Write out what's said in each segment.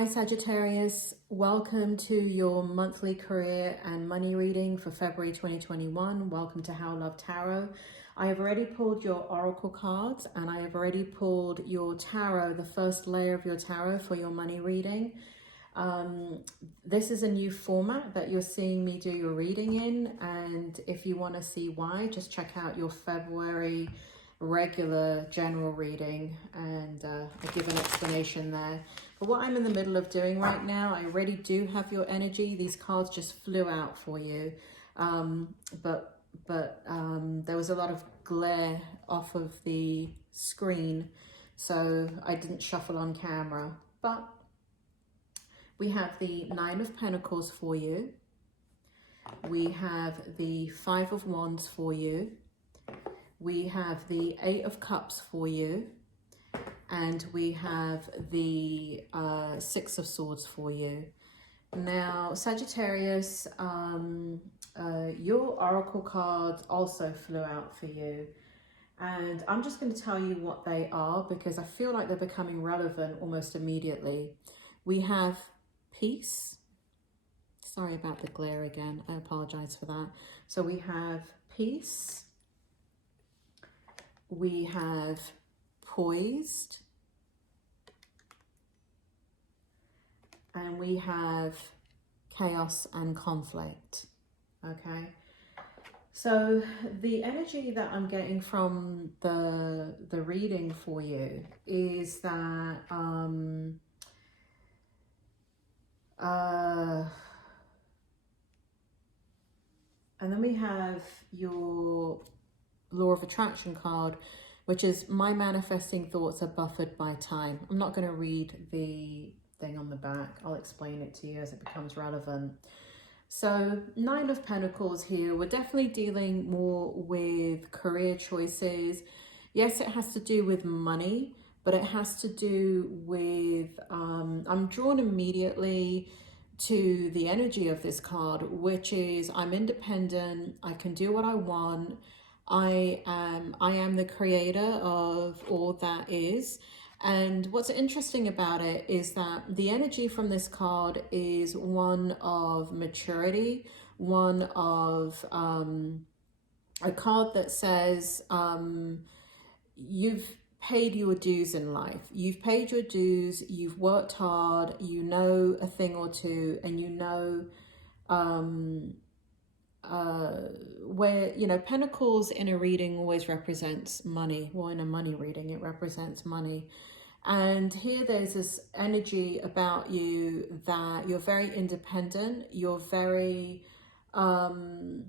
Hi Sagittarius, welcome to your monthly career and money reading for February 2021. Welcome to How Love Tarot. I have already pulled your oracle cards and I have already pulled your tarot, the first layer of your tarot for your money reading. This is a new format that you're seeing me do your reading in, and if you want to see why, just check out your February regular general reading and I give an explanation there. But what I'm in the middle of doing right now, I already do have your energy. These cards just flew out for you, but there was a lot of glare off of the screen, so I didn't shuffle on camera. But we have the Nine of Pentacles for you. We have the Five of Wands for you. We have the Eight of Cups for you. And we have the Six of Swords for you. Now, Sagittarius, your oracle cards also flew out for you. And I'm just going to tell you what they are because I feel like they're becoming relevant almost immediately. We have peace. Sorry about the glare again. I apologize for that. So we have peace. We have poised. And we have chaos and conflict. Okay. So the energy that I'm getting from the reading for you is that and then we have your Law of Attraction card, which is my manifesting thoughts are buffered by time. I'm not going to read the thing on the back. I'll explain it to you as it becomes relevant. So Nine of Pentacles here, we're definitely dealing more with career choices. Yes, it has to do with money, but it has to do with, I'm drawn immediately to the energy of this card, which is I'm independent, I can do what I want, I am the creator of all that is. And what's interesting about it is that the energy from this card is one of maturity, one of a card that says you've paid your dues in life. You've paid your dues, you've worked hard, you know a thing or two, and you know where, you know, Pentacles in a reading always represents money. Well, in a money reading, it represents money. And here there's this energy about you that you're very independent, you're very, you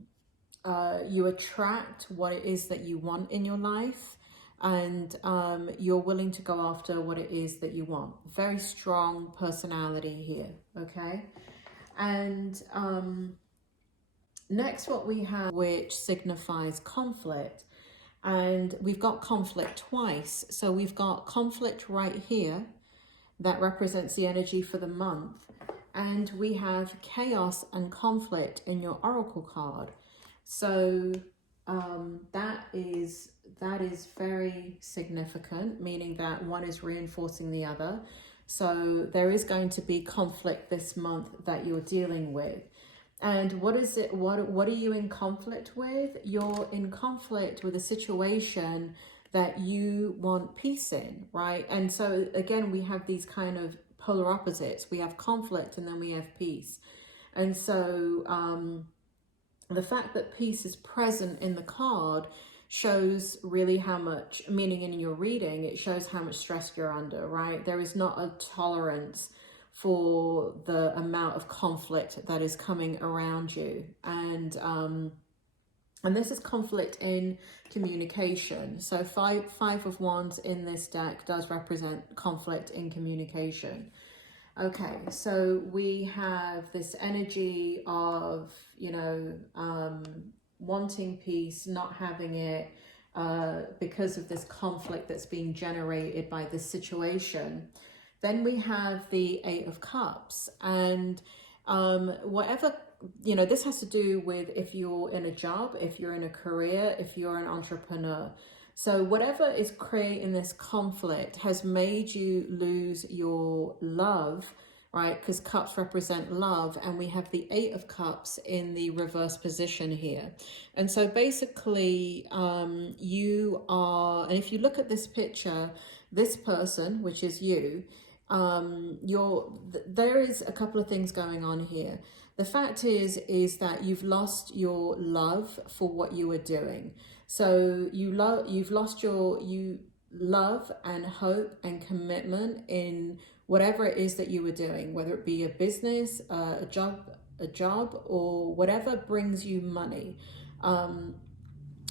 attract what it is that you want in your life, and you're willing to go after what it is that you want. Very strong personality here, okay? And next what we have, which signifies conflict, and we've got conflict twice. So we've got conflict right here that represents the energy for the month, and we have chaos and conflict in your oracle card. So that is very significant, meaning that one is reinforcing the other. So there is going to be conflict this month that you're dealing with. And what is it? What are you in conflict with? You're in conflict with a situation that you want peace in, right? And so again, we have these kind of polar opposites. We have conflict and then we have peace. And so the fact that peace is present in the card shows really how much, meaning in your reading, it shows how much stress you're under, right? There is not a tolerance for the amount of conflict that is coming around you. And this is conflict in communication. So five of Wands in this deck does represent conflict in communication. Okay, so we have this energy of, you know, wanting peace, not having it because of this conflict that's being generated by this situation. Then we have the Eight of Cups, and whatever, you know, this has to do with if you're in a job, if you're in a career, if you're an entrepreneur. So whatever is creating this conflict has made you lose your love right? Because cups represent love, and we have the 8 of cups in the reverse position here. And so basically you are, and if you look at this picture, this person, which is you, there is a couple of things going on here. The fact is that you've lost your love for what you were doing. So you've lost your love and hope and commitment in whatever it is that you were doing, whether it be a business, a job, or whatever brings you money. And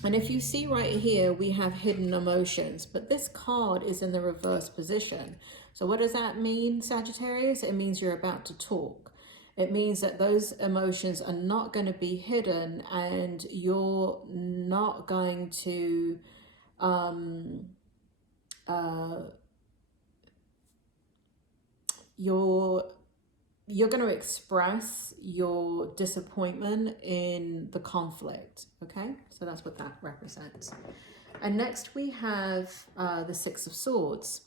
if you see right here, we have hidden emotions, but this card is in the reverse position. So what does that mean, Sagittarius? It means you're about to talk. It means that those emotions are not going to be hidden, and you're not going to you're going to express your disappointment in the conflict. Okay, so that's what that represents. And next we have the 6 of Swords,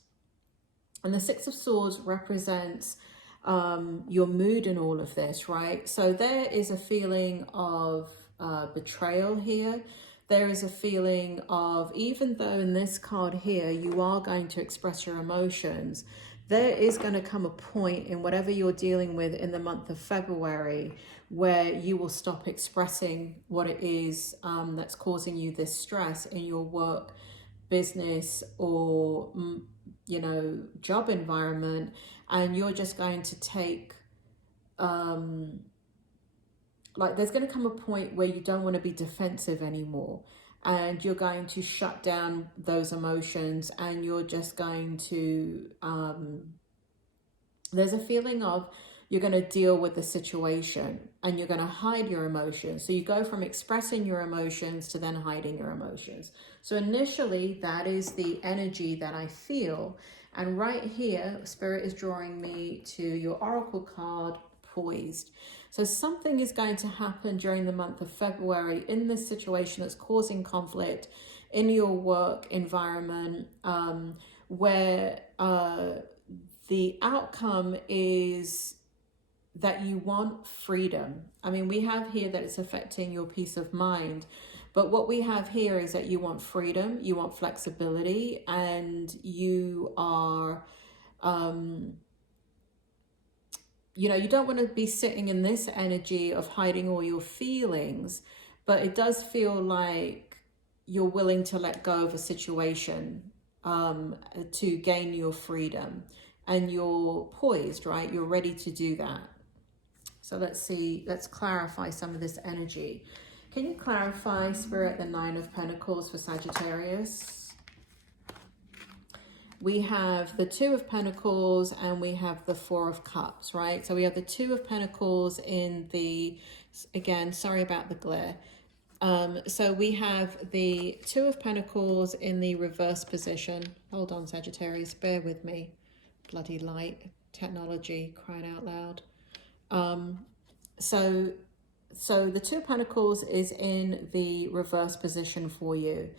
and the 6 of Swords represents your mood in all of this, right? So there is a feeling of betrayal here. There is a feeling of, even though in this card here you are going to express your emotions, there is going to come a point in whatever you're dealing with in the month of February where you will stop expressing what it is that's causing you this stress in your work, business, or you know, job environment, and you're just going to take like, there's going to come a point where you don't want to be defensive anymore, and you're going to shut down those emotions, and you're just going to there's a feeling of you're going to deal with the situation, and you're going to hide your emotions. So you go from expressing your emotions to then hiding your emotions. So initially that is the energy that I feel, and right here Spirit is drawing me to your oracle card, Poised. So something is going to happen during the month of February in this situation that's causing conflict in your work environment, where the outcome is that you want freedom. I mean, we have here that it's affecting your peace of mind, but what we have here is that you want freedom, you want flexibility, and you are you know, you don't want to be sitting in this energy of hiding all your feelings, but it does feel like you're willing to let go of a situation to gain your freedom, and you're poised, right? You're ready to do that. So let's see, let's clarify some of this energy. Can you clarify, Spirit, the 9 of Pentacles for Sagittarius? We have the 2 of Pentacles and we have the 4 of Cups, right? So we have the 2 of Pentacles in the, again, sorry about the glare. So we have the 2 of Pentacles in the reverse position. Hold on, Sagittarius, bear with me. Bloody light, technology, crying out loud. So the 2 of Pentacles is in the reverse position for you.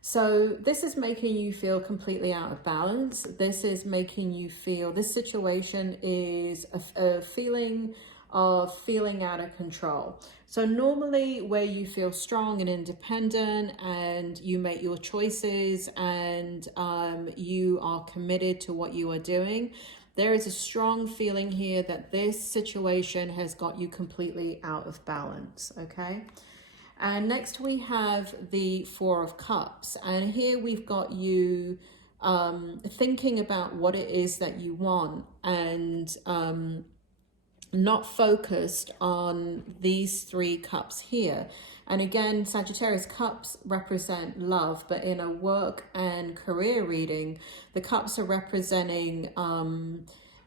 So this is making you feel completely out of balance. This is making you feel, this situation is a feeling of feeling out of control. So normally where you feel strong and independent and you make your choices and you are committed to what you are doing, there is a strong feeling here that this situation has got you completely out of balance, okay? And next we have the 4 of Cups, and here we've got you thinking about what it is that you want, and not focused on these 3 cups here. And again, Sagittarius, cups represent love, but in a work and career reading, the cups are representing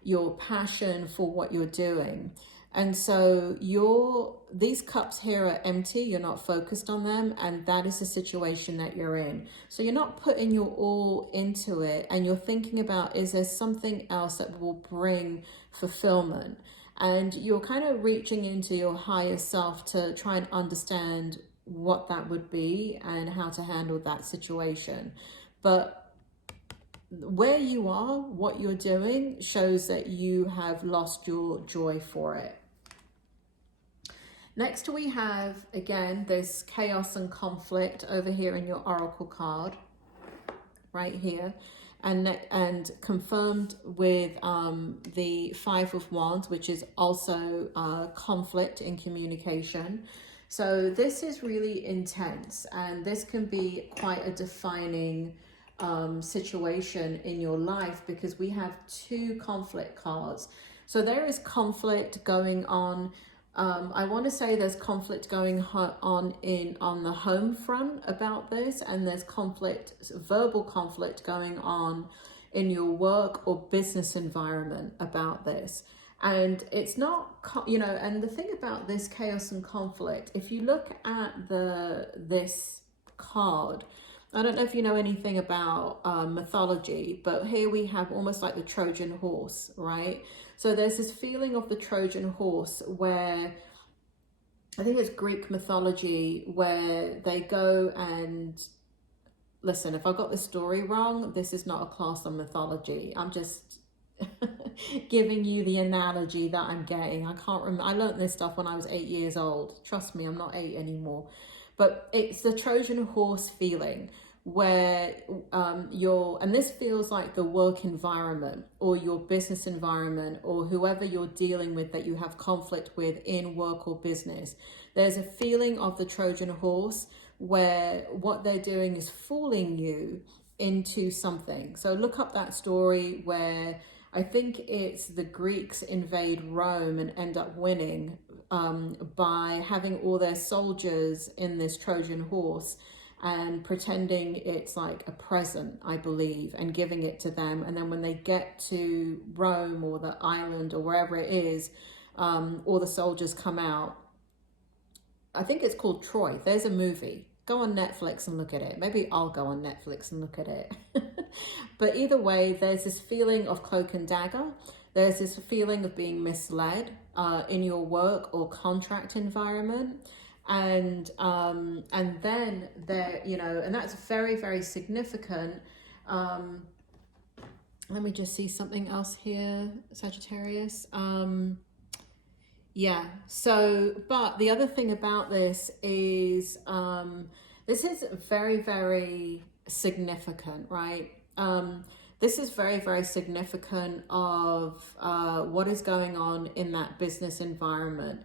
your passion for what you're doing. And so these cups here are empty, you're not focused on them, and that is the situation that you're in. So you're not putting your all into it, and you're thinking about, is there something else that will bring fulfillment? And you're kind of reaching into your higher self to try and understand what that would be and how to handle that situation. But where you are, what you're doing shows that you have lost your joy for it. Next we have, again, this chaos and conflict over here in your oracle card, right here, and confirmed with the Five of Wands, which is also conflict in communication. So this is really intense, and this can be quite a defining situation in your life, because we have two conflict cards. So there is conflict going on. I want to say there's conflict going on the home front about this, and there's conflict, verbal conflict going on in your work or business environment about this. And it's not, you know, and the thing about this chaos and conflict, if you look at this card, I don't know if you know anything about mythology, but here we have almost like the Trojan horse, right? So there's this feeling of the Trojan horse where, I think it's Greek mythology, where they go and, listen, if I got this story wrong, this is not a class on mythology. I'm just giving you the analogy that I'm getting. I can't remember. I learned this stuff when I was 8 years old. Trust me, I'm not 8 anymore. But it's the Trojan horse feeling where and this feels like the work environment or your business environment or whoever you're dealing with that you have conflict with in work or business. There's a feeling of the Trojan horse where what they're doing is fooling you into something. So look up that story where I think it's the Greeks invade Rome and end up winning by having all their soldiers in this Trojan horse and pretending it's like a present, I believe, and giving it to them. And then when they get to Rome or the island or wherever it is, all the soldiers come out. I think it's called Troy. There's a movie. Go on Netflix and look at it. Maybe I'll go on Netflix and look at it. But either way, there's this feeling of cloak and dagger. There's this feeling of being misled in your work or contract environment. And then there, you know, and that's very, very significant. Let me just see something else here, Sagittarius. Yeah, so, but the other thing about this is this is very, very significant, right? This is very, very significant of what is going on in that business environment.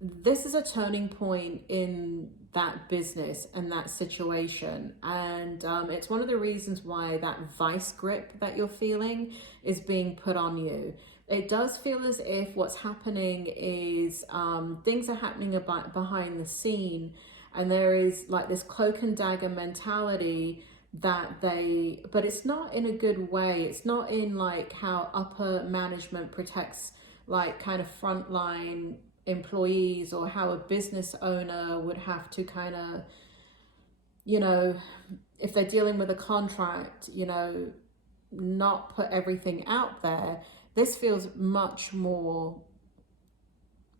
This is a turning point in that business and that situation. And it's one of the reasons why that vice grip that you're feeling is being put on you. It does feel as if what's happening is things are happening behind the scene, and there is like this cloak and dagger mentality that but it's not in a good way. It's not in like how upper management protects like kind of frontline employees, or how a business owner would have to kind of, you know, if they're dealing with a contract, you know, not put everything out there. This feels much more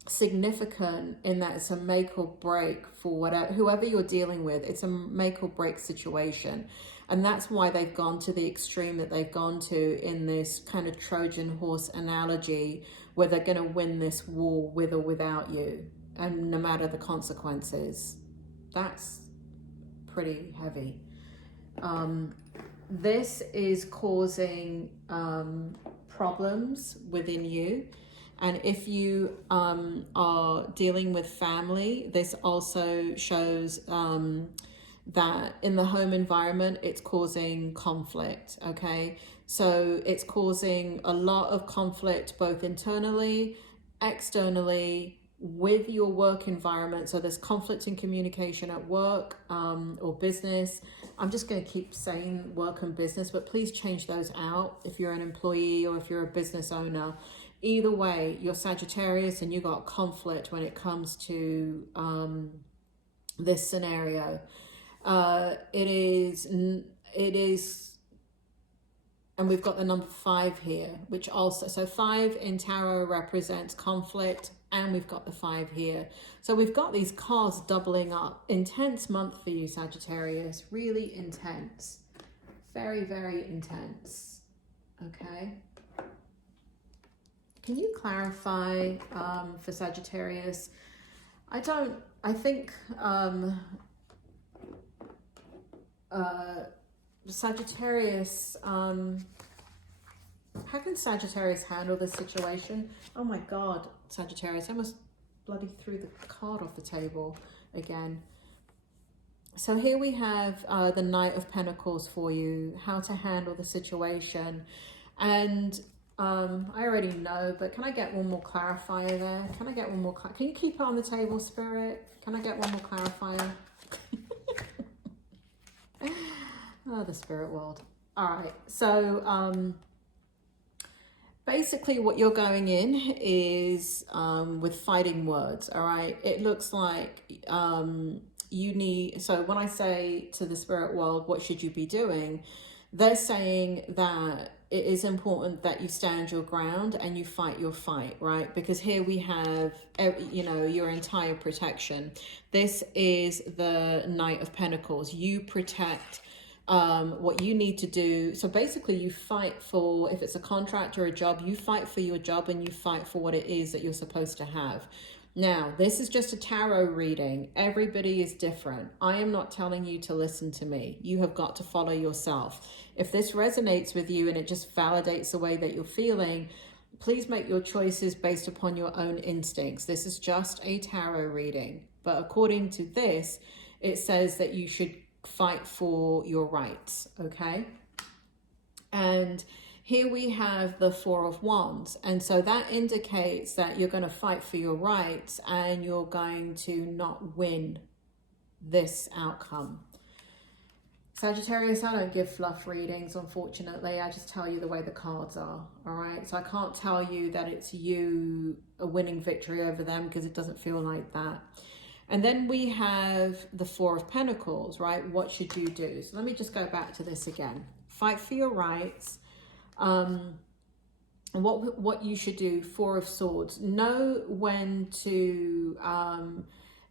significant in that it's a make or break for whoever you're dealing with. It's a make or break situation. And that's why they've gone to the extreme that they've gone to in this kind of Trojan horse analogy, where they're going to win this war with or without you, and no matter the consequences. That's pretty heavy. This is causing problems within you. And if you are dealing with family, this also shows that in the home environment, it's causing conflict, okay? So it's causing a lot of conflict, both internally, externally, with your work environment. So there's conflict in communication at work or business. I'm just going to keep saying work and business, but please change those out if you're an employee or if you're a business owner. Either way, you're Sagittarius and you got conflict when it comes to this scenario. It is, and we've got the number 5 here, which also, so 5 in tarot represents conflict, and we've got the 5 here. So we've got these cards doubling up. Intense month for you, Sagittarius, really intense. very, very intense. Okay. Can you clarify for Sagittarius? I think Sagittarius, how can Sagittarius handle this situation? Oh my God, Sagittarius, I almost bloody threw the card off the table again. So here we have the Knight of Pentacles for you, how to handle the situation. And I already know, but can I get one more clarifier there? Can I get one more? Can you keep it on the table, Spirit? Can I get one more clarifier? Oh, the spirit world. All right. So basically what you're going in is with fighting words. All right. It looks like you need. So when I say to the spirit world, what should you be doing? They're saying that it is important that you stand your ground and you fight your fight, right? Because here we have, you know, your entire protection. This is the Knight of Pentacles. You protect what you need to do. So basically you fight for, if it's a contract or a job, you fight for your job and you fight for what it is that you're supposed to have. Now, this is just a tarot reading. Everybody is different. I am not telling you to listen to me. You have got to follow yourself. If this resonates with you and it just validates the way that you're feeling, please make your choices based upon your own instincts. This is just a tarot reading. But according to this, it says that you should fight for your rights, okay? And here we have the Four of Wands. And so that indicates that you're going to fight for your rights and you're going to not win this outcome. Sagittarius, I don't give fluff readings, unfortunately. I just tell you the way the cards are, all right? So I can't tell you that it's you a winning victory over them because it doesn't feel like that. And then we have the Four of Pentacles, right? What should you do? So let me just go back to this again. Fight for your rights. And what you should do. Four of Swords. Know when to...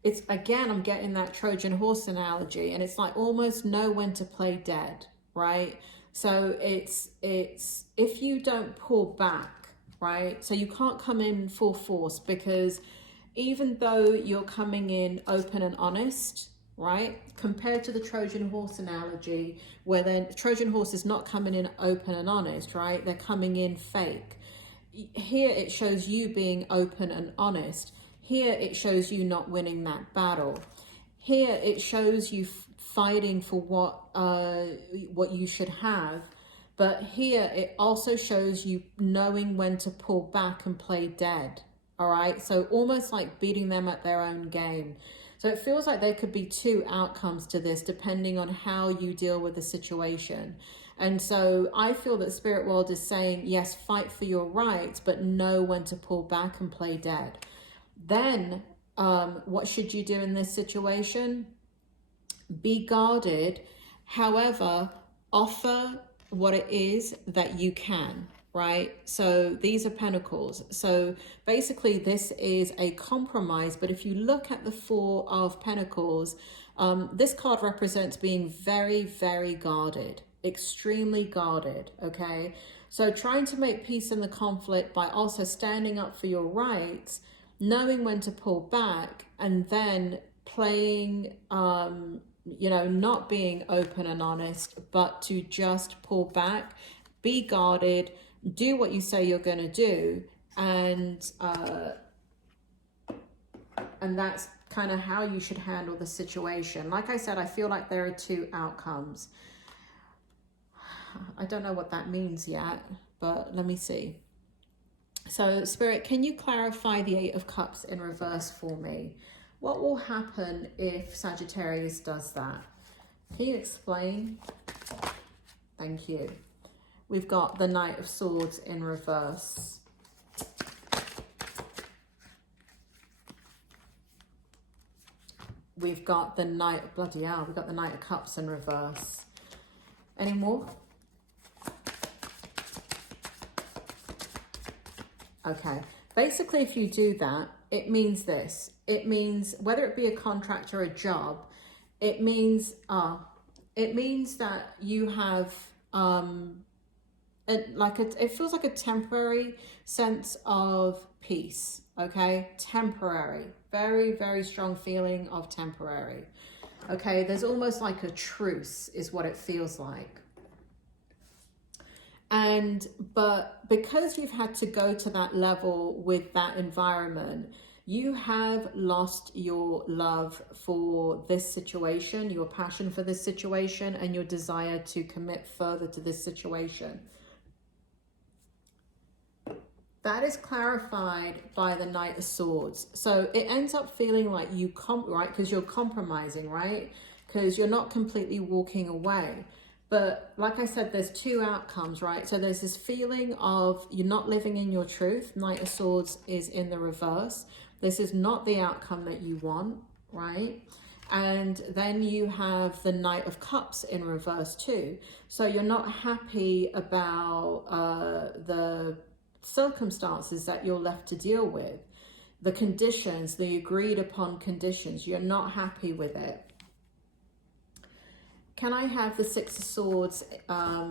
it's, again, I'm getting that Trojan horse analogy, and it's like almost know when to play dead, right? So it's if you don't pull back, right? So you can't come in full force, because even though you're coming in open and honest, right? Compared to the Trojan horse analogy, where then the Trojan horse is not coming in open and honest, right? They're coming in fake. Here it shows you being open and honest. Here it shows you not winning that battle. Here it shows you fighting for what you should have. But here it also shows you knowing when to pull back and play dead. All right, so almost like beating them at their own game. So it feels like there could be two outcomes to this, depending on how you deal with the situation. And so I feel that Spirit World is saying, yes, fight for your rights, but know when to pull back and play dead. Then what should you do in this situation? Be guarded. However, offer what it is that you can. Right? So these are Pentacles. So basically this is a compromise. But if you look at the Four of Pentacles, this card represents being very, very guarded, extremely guarded. Okay. So trying to make peace in the conflict by also standing up for your rights, knowing when to pull back, and then playing, you know, not being open and honest, but to just pull back, be guarded, do what you say you're going to do, and that's kind of how you should handle the situation. Like I said, I feel like there are two outcomes. I don't know what that means yet, but let me see. So Spirit, can you clarify the Eight of Cups in reverse for me? What will happen if Sagittarius does that? Can you explain? Thank you. We've got the Knight of Swords in reverse. We've got the Knight of bloody hell. We've got the Knight of Cups in reverse. Any more? Okay. Basically, if you do that, it means this. It means, whether it be a contract or a job, it means that you have it feels like a temporary sense of peace. Okay, temporary, very, very strong feeling of temporary. Okay, there's almost like a truce is what it feels like. But because you've had to go to that level with that environment, you have lost your love for this situation, your passion for this situation, and your desire to commit further to this situation. That is clarified by the Knight of Swords. So it ends up feeling like you right, because you're compromising, right? Because you're not completely walking away. But like I said, there's two outcomes, right? So there's this feeling of you're not living in your truth. Knight of Swords is in the reverse. This is not the outcome that you want, right? And then you have the Knight of Cups in reverse too. So you're not happy about the circumstances that you're left to deal with. The conditions, the agreed upon conditions, you're not happy with it. Can I have the Six of Swords,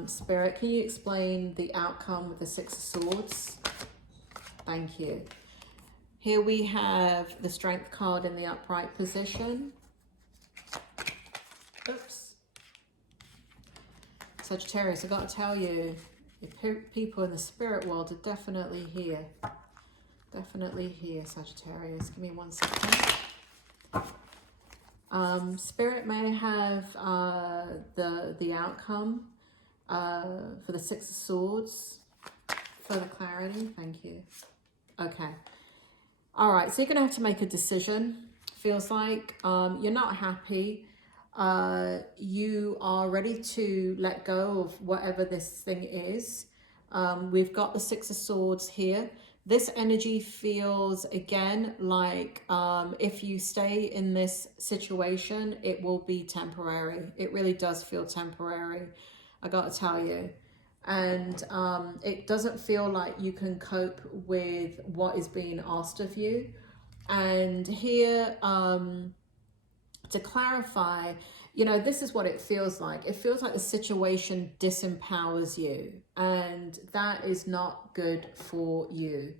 Spirit? Can you explain the outcome with the Six of Swords? Thank you. Here we have the Strength card in the upright position. Oops. Sagittarius, I've got to tell you, the people in the spirit world are definitely here. Definitely here, Sagittarius. Give me 1 second. Spirit may have the outcome for the Six of Swords. Further clarity, thank you. Okay. All right, so you're going to have to make a decision. Feels like you're not happy. You are ready to let go of whatever this thing is. We've got the Six of Swords here. This energy feels, again, like if you stay in this situation, it will be temporary. It really does feel temporary, I got to tell you. And it doesn't feel like you can cope with what is being asked of you. And here, to clarify, you know, this is what it feels like. It feels like the situation disempowers you, and that is not good for you.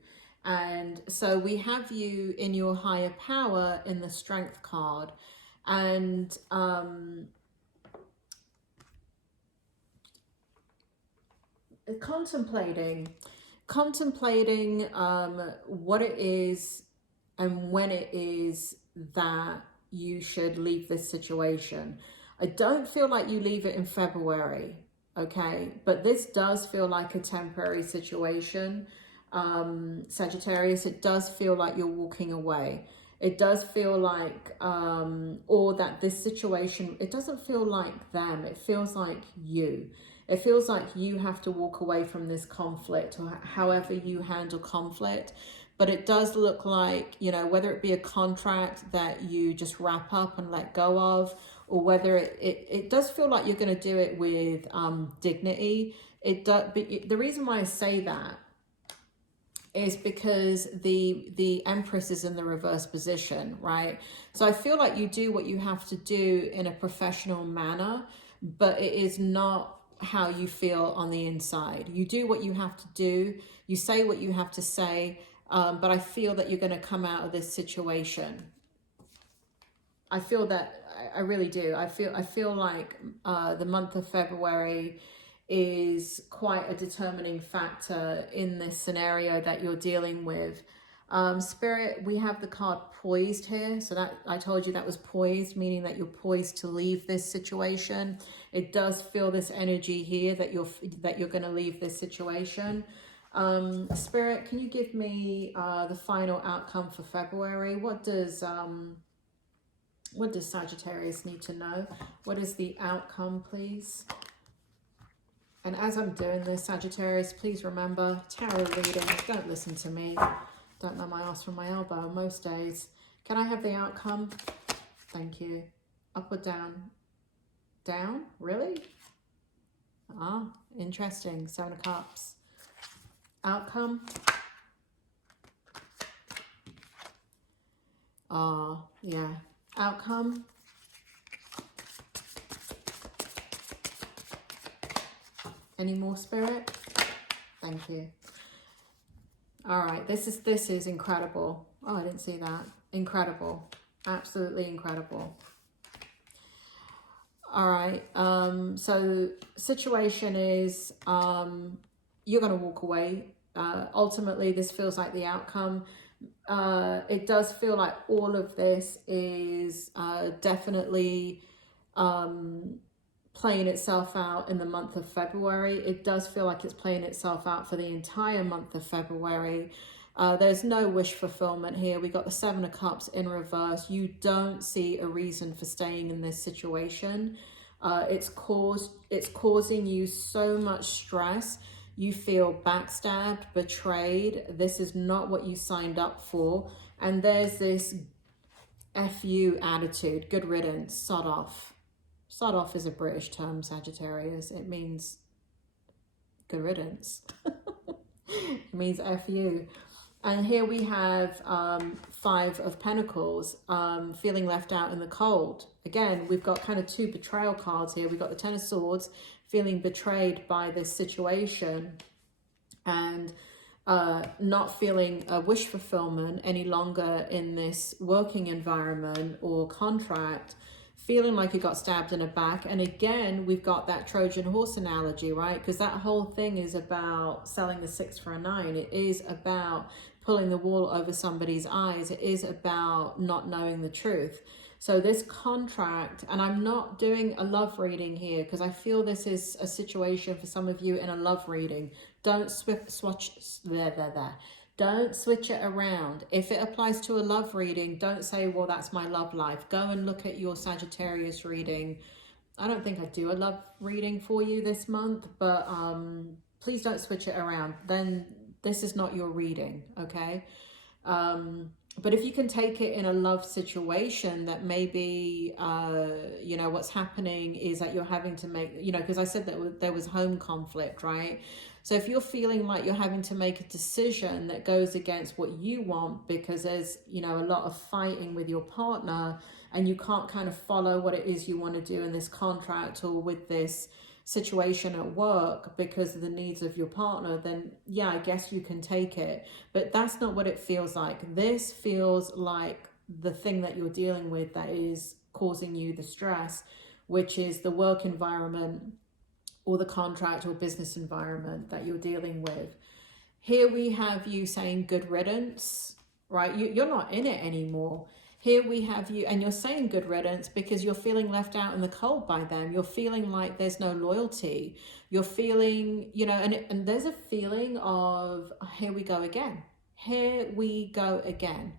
And so we have you in your higher power in the Strength card, and contemplating what it is and when it is that you should leave this situation. I don't feel like you leave it in February, okay? But this does feel like a temporary situation, Sagittarius. It does feel like you're walking away. It does feel like, or that this situation, it doesn't feel like them. It feels like you. It feels like you have to walk away from this conflict, or however you handle conflict. But it does look like, you know, whether it be a contract that you just wrap up and let go of, or whether it does feel like you're going to do it with dignity. The reason why I say that is because the Empress is in the reverse position, right? So I feel like you do what you have to do in a professional manner, but it is not how you feel on the inside. You do what you have to do. You say what you have to say. But I feel that you're going to come out of this situation. I feel that, I really do. I feel like the month of February is quite a determining factor in this scenario that you're dealing with. Spirit, we have the card poised here. So that, I told you that was poised, meaning that you're poised to leave this situation. It does feel this energy here that you're going to leave this situation. Spirit, can you give me the final outcome for February? What does Sagittarius need to know? What is the outcome, please? And as I'm doing this, Sagittarius, please remember, tarot readings, don't listen to me. Don't know my ass from my elbow most days. Can I have the outcome? Thank you. Up or down? Down? Really? Ah, interesting. 7 of Cups. Outcome. Yeah. Outcome. Any more, Spirit? Thank you. All right, this is incredible. Oh, I didn't see that. Incredible. Absolutely incredible. All right, so situation is you're going to walk away. Ultimately, this feels like the outcome. It does feel like all of this is definitely playing itself out in the month of February. It does feel like it's playing itself out for the entire month of February. There's no wish fulfillment here. We got the Seven of Cups in reverse. You don't see a reason for staying in this situation. It's causing you so much stress. You feel backstabbed, betrayed. This is not what you signed up for. And there's this F you attitude. Good riddance. Sod off. Sod off is a British term, Sagittarius. It means good riddance. It means F you. And here we have Five of Pentacles, feeling left out in the cold. Again, we've got kind of two betrayal cards here. We've got the Ten of Swords, feeling betrayed by this situation and not feeling a wish fulfillment any longer in this working environment or contract, feeling like you got stabbed in the back. And again, we've got that Trojan horse analogy, right? Because that whole thing is about selling the 6 for a 9. It is about pulling the wool over somebody's eyes. It is about not knowing the truth. So this contract, and I'm not doing a love reading here because I feel this is a situation for some of you in a love reading. Don't Don't switch it around. If it applies to a love reading, don't say, well, that's my love life. Go and look at your Sagittarius reading. I don't think I do a love reading for you this month, but please don't switch it around. Then this is not your reading, okay? But if you can take it in a love situation that maybe, you know, what's happening is that you're having to make, you know, because I said that there was home conflict, right? So if you're feeling like you're having to make a decision that goes against what you want because there's, you know, a lot of fighting with your partner and you can't kind of follow what it is you want to do in this contract or with this situation at work because of the needs of your partner, then yeah, I guess you can take it. But that's not what it feels like. This feels like the thing that you're dealing with that is causing you the stress, which is the work environment or the contract or business environment that you're dealing with. Here we have you saying good riddance, right? You're not in it anymore. Here we have you, and you're saying good riddance because you're feeling left out in the cold by them. You're feeling like there's no loyalty. You're feeling, you know, and there's a feeling of, here we go again. Here we go again.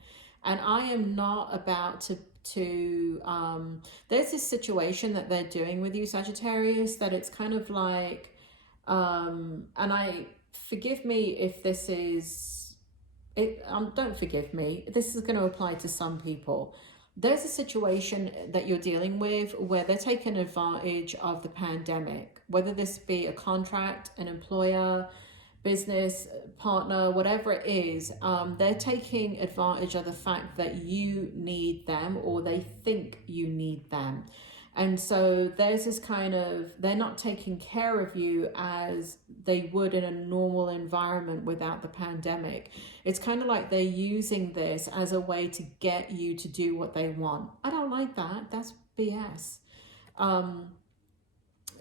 And I am not about to there's this situation that they're doing with you, Sagittarius, that it's kind of like, and forgive me if this is, don't forgive me, this is going to apply to some people. There's a situation that you're dealing with where they're taking advantage of the pandemic, whether this be a contract, an employer, business partner, whatever it is. They're taking advantage of the fact that you need them or they think you need them. And so there's this kind of, they're not taking care of you as they would in a normal environment without the pandemic. It's kind of like they're using this as a way to get you to do what they want. I don't like that. That's BS.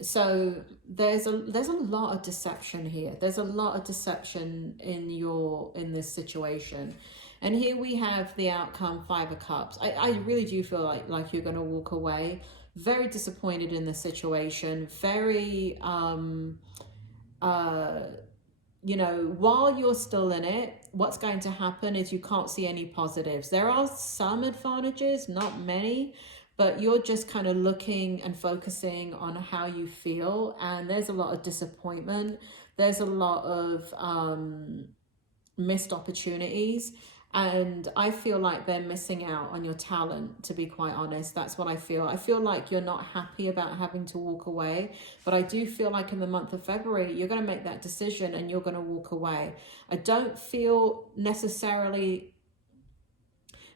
So there's a lot of deception here. There's a lot of deception in this situation. And here we have the outcome, Five of Cups. I really do feel like you're going to walk away very disappointed in the situation, very, you know, while you're still in it, what's going to happen is you can't see any positives. There are some advantages, not many, but you're just kind of looking and focusing on how you feel. And there's a lot of disappointment. There's a lot of missed opportunities. And I feel like they're missing out on your talent, to be quite honest. That's what I feel. I feel like you're not happy about having to walk away. But I do feel like in the month of February, you're going to make that decision and you're going to walk away. I don't feel necessarily...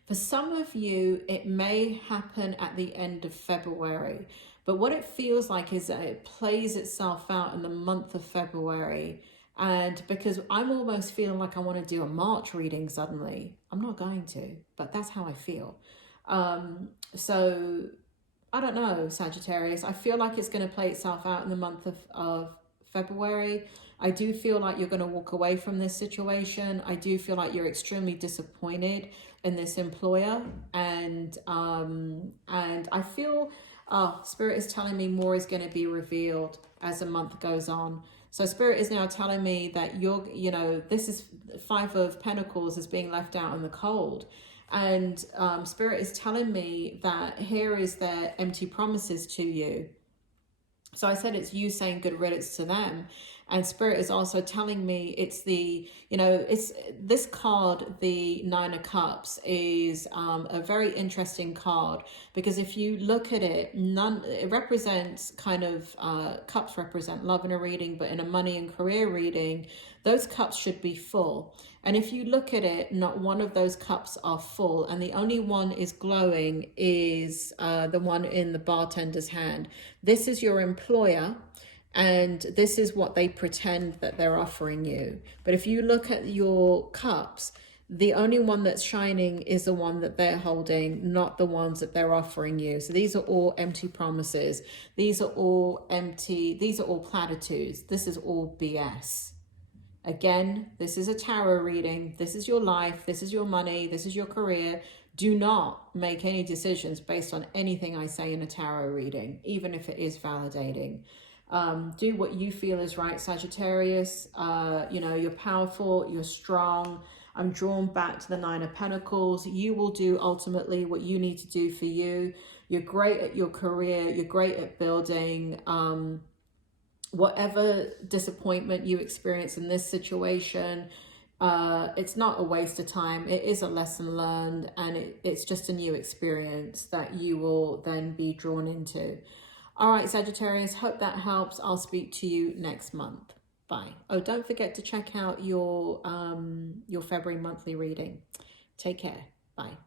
For some of you, it may happen at the end of February. But what it feels like is that it plays itself out in the month of February. And because I'm almost feeling like I want to do a March reading suddenly. I'm not going to, but that's how I feel. So I don't know, Sagittarius. I feel like it's going to play itself out in the month of February. I do feel like you're going to walk away from this situation. I do feel like you're extremely disappointed in this employer. And I feel, Spirit is telling me more is going to be revealed as the month goes on. So Spirit is now telling me that this is 5 of Pentacles is being left out in the cold. And Spirit is telling me that here is their empty promises to you. So I said it's you saying good riddance to them. And Spirit is also telling me it's it's this card, the 9 of Cups, is a very interesting card, because if you look at it, it represents kind of, cups represent love in a reading, but in a money and career reading, those cups should be full. And if you look at it, not one of those cups are full, and the only one is glowing is the one in the bartender's hand. This is your employer, and this is what they pretend that they're offering you. But if you look at your cups, the only one that's shining is the one that they're holding, not the ones that they're offering you. So these are all empty promises. These are all empty. These are all platitudes. This is all BS. Again, this is a tarot reading. This is your life. This is your money. This is your career. Do not make any decisions based on anything I say in a tarot reading, even if it is validating. Do what you feel is right, Sagittarius. You're powerful. You're strong. I'm drawn back to the 9 of Pentacles. You will do ultimately what you need to do for you. You're great at your career. You're great at building. Whatever disappointment you experience in this situation, it's not a waste of time. It is a lesson learned, and it's just a new experience that you will then be drawn into. All right, Sagittarius, hope that helps. I'll speak to you next month. Bye. Oh, don't forget to check out your February monthly reading. Take care. Bye.